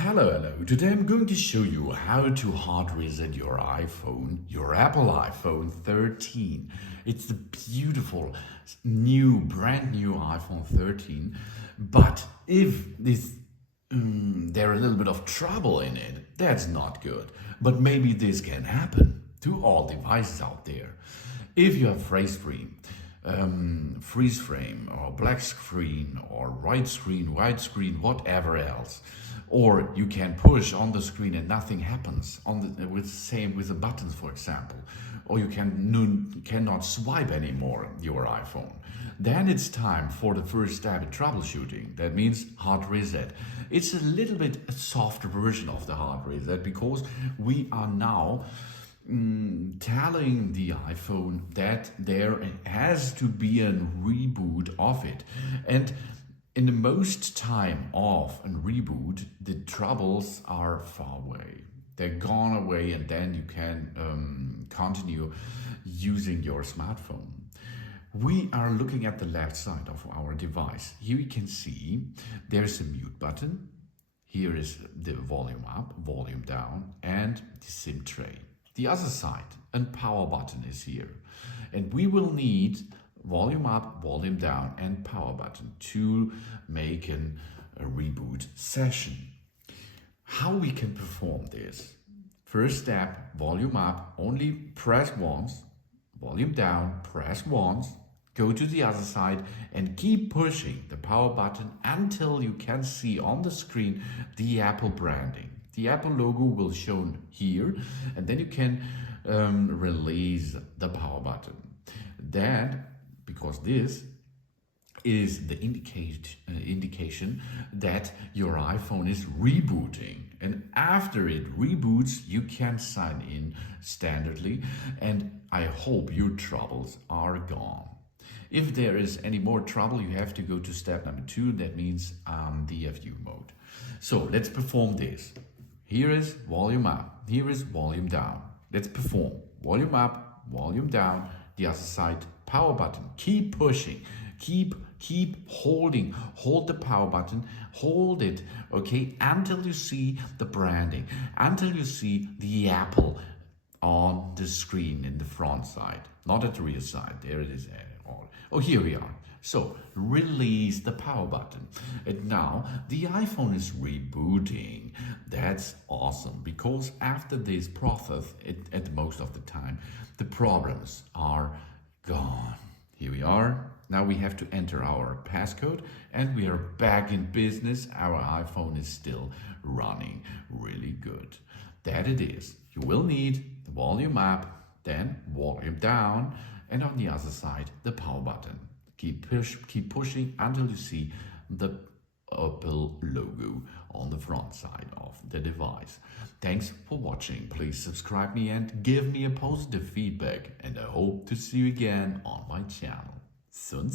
Hello. Today I'm going to show you how to hard reset your iPhone, your Apple iPhone 13. It's the beautiful, brand new iPhone 13. But if there a little bit of trouble in it, that's not good. But maybe this can happen to all devices out there. If you have freeze frame, or black screen, or white screen, whatever else, or you can push on the screen and nothing happens with the buttons, for example, or you cannot swipe anymore your iPhone, then it's time for the first step in troubleshooting. That means hard reset. It's a little bit a softer version of the hard reset because we are now telling the iPhone that there has to be a reboot of it. And in the most time of a reboot, the troubles are far away. They're gone away, and then you can continue using your smartphone. We are looking at the left side of our device. Here you can see there's a mute button. Here is the volume up, volume down, and the SIM tray. The other side, a power button is here. And we will need volume up, volume down, and power button to make a reboot session. How we can perform this? First step, volume up, only press once, volume down, press once, go to the other side and keep pushing the power button until you can see on the screen the Apple branding. The Apple logo will show here, and then you can release the power button. Then, because this is the indication that your iPhone is rebooting. And after it reboots, you can sign in standardly, and I hope your troubles are gone. If there is any more trouble, you have to go to step number 2. That means DFU mode. So let's perform this. Here is volume up, here is volume down. Let's perform. Volume up, volume down, the other side, power button. Keep pushing, keep holding. Hold the power button, hold it, okay, until you see the branding, until you see the Apple on the screen in the front side, not at the rear side. There it is. Oh, here we are. So release the power button. And now the iPhone is rebooting. That's awesome, because after this process, at most of the time, the problems are gone. Here we are. Now we have to enter our passcode and we are back in business. Our iPhone is still running really good. That it is. You will need the volume up, then volume down, and on the other side, the power button. Keep pushing until you see the Apple logo on the front side of the device. Thanks for watching. Please subscribe me and give me a positive feedback. And I hope to see you again on my channel. Soon.